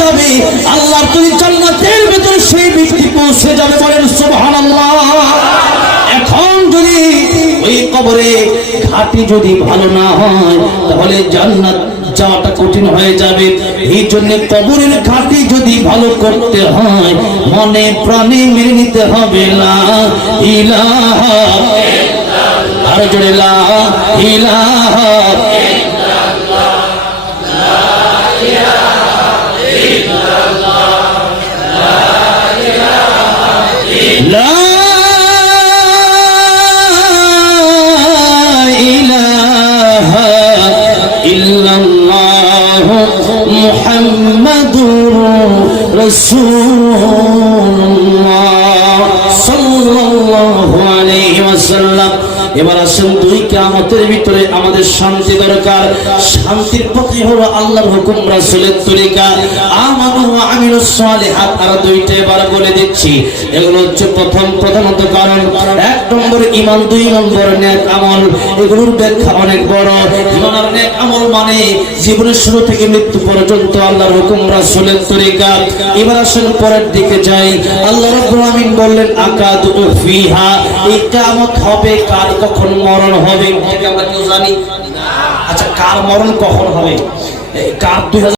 যাবে। আল্লাহ তুমি জান্নাতের ভেতরে সেই ব্যক্তি পৌঁছে যাবে বলেন সুবহানাল্লাহ। এখন যদি ওই কবরে ঘাটি যদি ভালো না হয়, তাহলে জান্নাত যাওয়াটা কঠিন হয়ে যাবে। এই জন্য কবরের ঘাটি যদি ভালো করতে হয়, মনে প্রাণে মেনে নিতে হবে। না ইলাহা আর জোরে লা ইলাহা ইল্লাল্লাহ মুহাম্মাদুর রাসূলুল্লাহ সাল্লাল্লাহু আলাইহি ওয়াসাল্লাম। এবার আসেন দুই কামতের ভিতরে আমাদের শান্তি দরকার। শান্তির পথে হলো আল্লাহর হুকুম, রাসুলের তরিকা। আমানু আমিনু সালিহাত আর দুইটা এবার বলে দিচ্ছি। এগুলো হচ্ছে প্রথম প্রধানত কারণ, এক ইমান দুই নম্বর নেক আমল, এগুলোর ব্যাখ্যা অনেক বড়। ইমান আর নেক আমল মানে জীবনের শুরু থেকে মৃত্যু পর্যন্ত আল্লাহর হুকুম, রাসূলের তরিকা। এবার আসেন পরের দিকে যাই। আল্লাহ রাব্বুল আমিন বললেন আকাদু ফিহা এই কিয়ামত হবে কার কখন মরণ হবে? আমরা কেউ জানি আচ্ছা কার মরণ কখন হবে? কার দুই